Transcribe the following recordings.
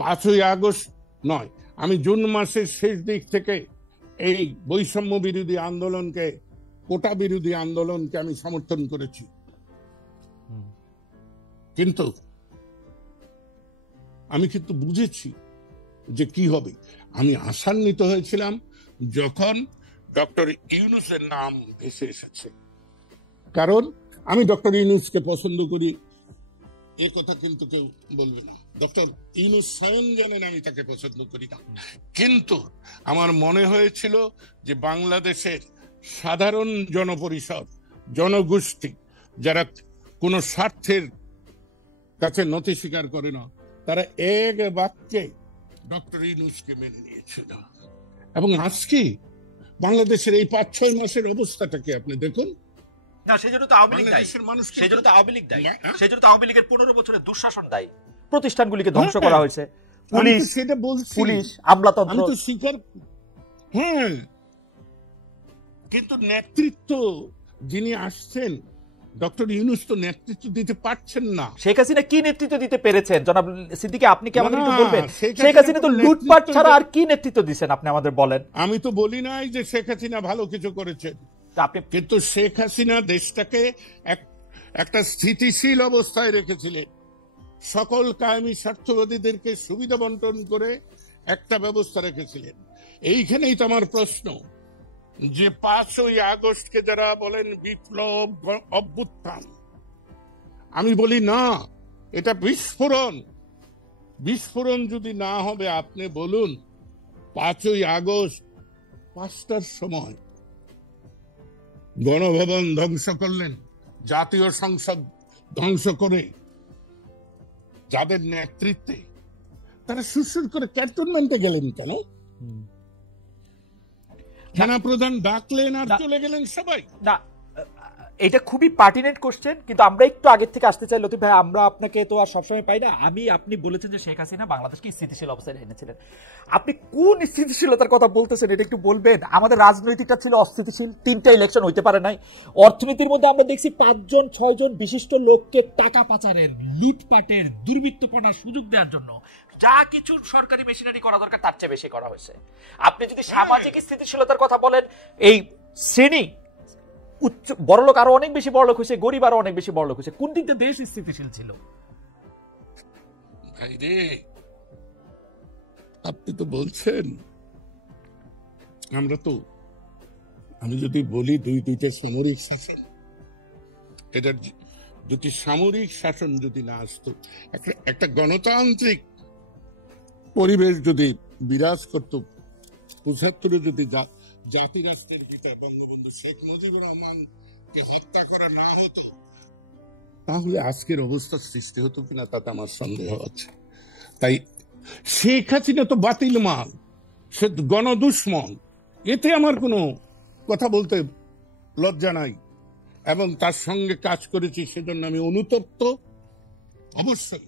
5ই August নয়, আমি June মাসের শেষ দিক থেকে এই বৈষম্য বিরোধী আন্দোলনকে, কোটা বিরোধী আন্দোলনকে আমি সমর্থন করেছি। কিন্তু আমি বুঝেছি যে কি হবে। আমি আশান্বিত হয়েছিলাম যখন ডক্টর ইউনূসের নাম ভেসে এসেছে, কারণ আমি ডক্টর ইউনূসকে পছন্দ করি, এ কথা কিন্তু কেউ বলবে না। ডক্টর ইউনূস স্বয়ং জানেন আমি তাকে পছন্দ করি না, কিন্তু আমার মনে হয়েছিল যে বাংলাদেশের সাধারণ জনপরিষদ, জনগোষ্ঠী, যারা কোনো স্বার্থের কাছে নতি স্বীকার করে না, তারা এক বাক্যে ডক্টর ইউনূসকে মেনে নিয়েছিল। এবং আজকে বাংলাদেশের এই 5-6 মাসের অবস্থাটাকে আপনি দেখুন। না, সেজন্য তো আওয়ামী লীগ দায়ী, সেজন্য তো আওয়ামী লীগ দায়ী, সেজন্য তো আওয়ামী লীগের 15 বছরের দুঃশাসন দায়ী। প্রতিষ্ঠানগুলিকে ধ্বংস করা হয়েছে, পুলিশ, সেটা বলছি, পুলিশ, আমলাতন্ত্র, আমি তো স্বীকার। হ্যাঁ, কিন্তু নেতৃত্ব যিনি আসছেন, ডক্টর ইউনূস তো নেতৃত্ব দিতে পারছেন না। শেখ হাসিনা কি নেতৃত্ব দিতে পেরেছেন জনাব সিদ্দিকী? আপনি কি আমাদের একটু বলবেন? শেখ হাসিনা তো লুটপাট ছাড়া আর কি নেতৃত্ব দিয়েছেন আপনি আমাদের বলেন। আমি তো বলি নাই যে শেখ হাসিনা ভালো কিছু করেছেন, কিন্তু শেখ হাসিনা দেশটাকে একটা স্থিতিশীল অবস্থায় রেখেছিলেন, সকল কায়েমি স্বার্থবাদীদেরকে সুবিধা বন্টন করে একটা ব্যবস্থা রেখেছিলেন। এইখানেই তো আমার প্রশ্ন, যে 5ই আগস্টকে যারা বলেন বিপ্লব, অভ্যুত্থান, আমি বলি না, এটা বিস্ফোরণ। বিস্ফোরণ যদি না হবে, আপনি বলুন 5ই আগস্ট 5টার সময় গণভবন ধ্বংস করলেন, জাতীয় সংসদ ধ্বংস করে যাদের নেতৃত্বে তারা সুরসুর করে ক্যান্টনমেন্টে গেলেন কেন? সেনাপ্রধান ডাকলেন আর চলে গেলেন সবাই। না, এটা খুবই পার্টিনেন্ট কোশ্চেন, কিন্তু আমরা একটু আগের থেকে আসতে চাই লতিফ ভাই। আমরা আপনাকে তো আর সবসময় পাই না। আপনি বলেছেন যে শেখ হাসিনা বাংলাদেশকে স্থিতিশীল অবস্থায় এনেছিলেন। আপনি কোন স্থিতিশীলতার কথা বলতেছেন এটা একটু বলবেন? আমাদের রাজনৈতিকটা ছিল অস্থিতিশীল, 3টা ইলেকশন হইতে পারে নাই। অর্থনীতির মধ্যে আমরা দেখছি 5-6জন বিশিষ্ট লোককে টাকা পাচারের, লুটপাটের, দুর্বৃত্তপনার সুযোগ দেওয়ার জন্য যা কিছু সরকারি মেশিনারি করা দরকার তার চেয়ে বেশি করা হয়েছে। আপনি যদি সামাজিক স্থিতিশীলতার কথা বলেন, এই শ্রেণী উচ্চ বড়লোক আরো অনেক বেশি বড়লোক হয়েছে, গরিব আরো অনেক বেশি বড়লোক হয়েছে। কোন দিকটা দেশ স্থিতিশীল ছিল? আপনি তো বলছেন, আমি যদি বলি দুইটা সামরিক শাসন, এটার দুটি সামরিক শাসন যদি না আসতো, একটা গণতান্ত্রিক পরিবেশ যদি বিরাজ করত, 75-এ যদি জাতি রাষ্ট্রের পিতা বঙ্গবন্ধু শেখ মুজিবুর রহমানকে হত্যা করা না হতো, তাহলে আজকের অবস্থা সৃষ্টি হতো কিনা তাতে আমার সন্দেহ আছে। তাই শেখ হাসিনা তো বাতিল মাল, সে গণদুশ্মন, এতে আমার কোনো কথা বলতে লজ্জা নাই, এবং তার সঙ্গে কাজ করেছি সেজন্য আমি অনুতপ্ত অবশ্যই।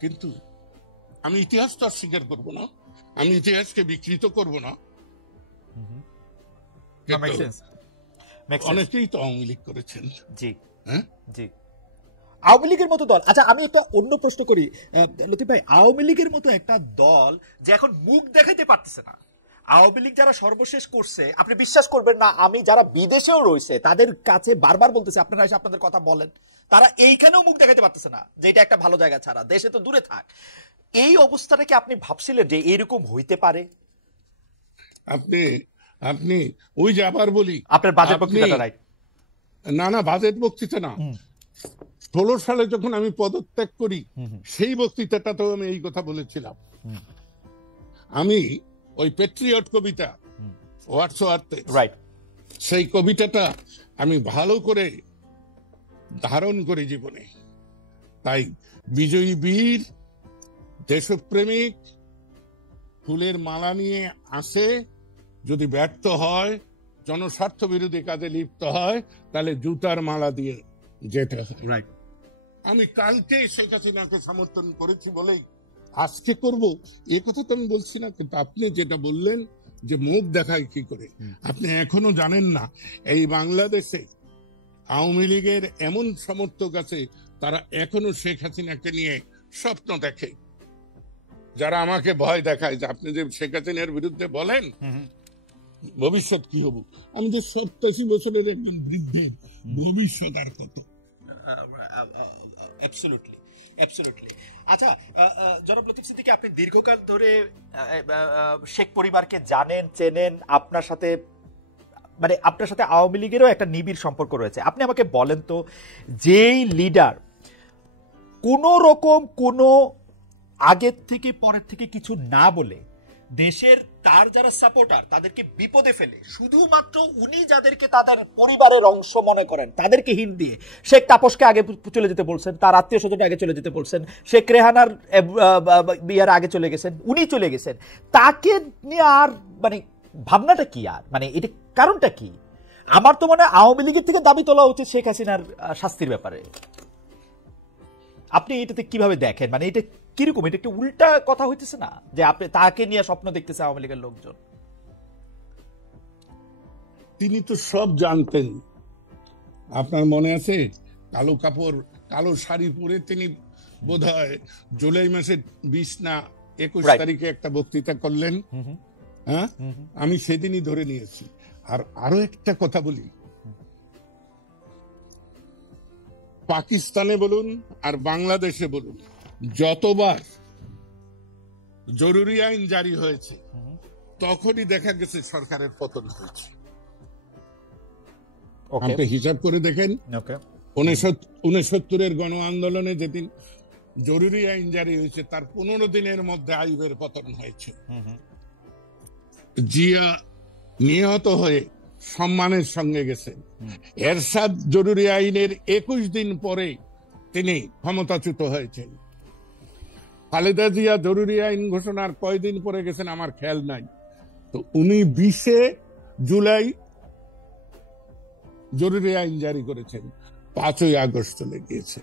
কিন্তু আমি ইতিহাস তো আর স্বীকার করবো না, আমি ইতিহাসকে বিকৃত করব না। অনেকেই তো আওয়ামী লীগ করেছেন। জি, হ্যাঁ, জি, আওয়ামী লীগের মতো দল। আচ্ছা, আমি একটা অন্য প্রশ্ন করি লতিফ ভাই। আওয়ামী লীগের মতো একটা দল যে এখন মুখ দেখাইতে পারতেছে না, আওয়ামী লীগ যারা সর্বশেষ করছে, আপনি বিশ্বাস করবেন না, আমি যারা বিদেশেও রয়েছে তাদের কাছে বারবার বলতেছে আপনারা এসে আপনাদের কথা বলেন, তারা এইখানেও মুখ দেখাইতে পারতেছে না যে এটা একটা ভালো জায়গা ছাড়া, দেশে তো দূরে থাক। এই অবস্থাটা কি আপনি ভাবছিলেন যে এরকম হইতে পারে? আপনি ওই যে আবার বলি, আপনার বাজেট বক্তৃতাটা রাইট না, বাজেট বক্তৃতা না, 16 সালে যখন আমি পদত্যাগ করি সেই বক্তৃতাটাতেও আমি এই কথা বলেছিলাম। আমি ওই প্যাট্রিয়ট কবিতা ওয়ার্ডসওয়ার্থে, সেই কবিতাটা আমি ভালো করে ধারণ করি জীবনে। তাই বিজয়ী বীর, দেশপ্রেমিক, ফুলের মালা নিয়ে আসে, যদি ব্যর্থ হয়, জনস্বার্থ বিরোধী কাজে লিপ্ত হয়, তাহলে জুতার মালা দিয়ে যেতে হয়। আমি কালকে শেখ হাসিনাকে সমর্থন করেছি বলেই আজকে করব এ কথা তো আমি বলছি না। কিন্তু আপনি যেটা বললেন যে মুখ দেখায় কি করে, আপনি এখনো জানেন না এই বাংলাদেশে আওয়ামী লীগের এমন সমর্থক আছে তারা এখনো শেখ হাসিনাকে নিয়ে স্বপ্ন দেখে। যারা আমাকে ভয় দেখায় যে আপনি যে শেখ হাসিনার বিরুদ্ধে বলেন ভবিষ্যৎ কি হবো, আমি যে 87 বছরের একজন বৃদ্ধের ভবিষ্যৎ আর কত। Absolutely, absolutely. আচ্ছা, জনাব লতিফ সিদ্দিকী, আপনি দীর্ঘকাল ধরে শেখ পরিবারকে জানেন, চেনেন, আপনার সাথে মানে আপনার সাথে আওয়ামী লীগেরও একটা নিবিড় সম্পর্ক রয়েছে। আপনি আমাকে বলেন তো, যেই লিডার কোনো রকম কোনো আগের থেকে পরের থেকে কিছু না বলে দেশের তার যারা সাপোর্টার তাদেরকে বিপদে ফেলে, শুধুমাত্র উনি যাদেরকে তাদের পরিবারের অংশ মনে করেন তাদেরকে হিন দিয়ে, শেখ তাপসকে আগে চলে যেতে বলছেন, তার আত্মীয় স্বজন আগে চলে যেতে বলছেন, শেখ রেহানার বিয়ার আগে চলে গেছেন, উনি চলে গেছেন, তাকে নিয়ে আর মানে ভাবনাটা কি, আর মানে এটা কারণটা কি? আমার তো মনে হয় আওয়ামী লীগের থেকে দাবি তোলা উচিত শেখ হাসিনার শাস্তির ব্যাপারে। আপনি এটাতে কিভাবে দেখেন? মানে এটা কিরকম, এটা একটা উল্টা কথা হইতেছে না যে আপনি তাকে নিয়ে স্বপ্ন দেখতেছে আওয়ামী লীগের লোকজন? তিনি তো সব জানতেন। আপনার মনে আছে কালো কাপড় কালো শাড়ি পরে তিনি বোধহয় জুলাই মাসের 20 না 21 তারিখে একটা বক্তৃতা করলেন। হ্যাঁ, আমি সেদিনই ধরে নিয়েছি। আর আরো একটা কথা বলি, পাকিস্তানে বলুন আর বাংলাদেশে বলুন, যতবার জরুরি আইন জারি হয়েছে তখনই দেখা গেছে সরকারের পতন হয়েছে। আপনি হিসাব করে দেখেন, 69-এর গণ আন্দোলনে যেদিন জরুরি আইন জারি হয়েছে তার 15 দিনের মধ্যে আইবের পতন হয়েছে। জিয়া নিহত হয়ে সম্মানের সঙ্গে গেছেন। এরশাদ জরুরি আইনের 21 দিন পরে তিনি ক্ষমতাচ্যুত হয়েছেন। খালেদা জিয়া জরুরি আইন ঘোষণার কয়দিন পরে গেছেন আমার খেয়াল নাই। তো উনি 20 জুলাই জরুরি আইন জারি করেছেন, 5ই আগস্ট চলে গিয়েছে।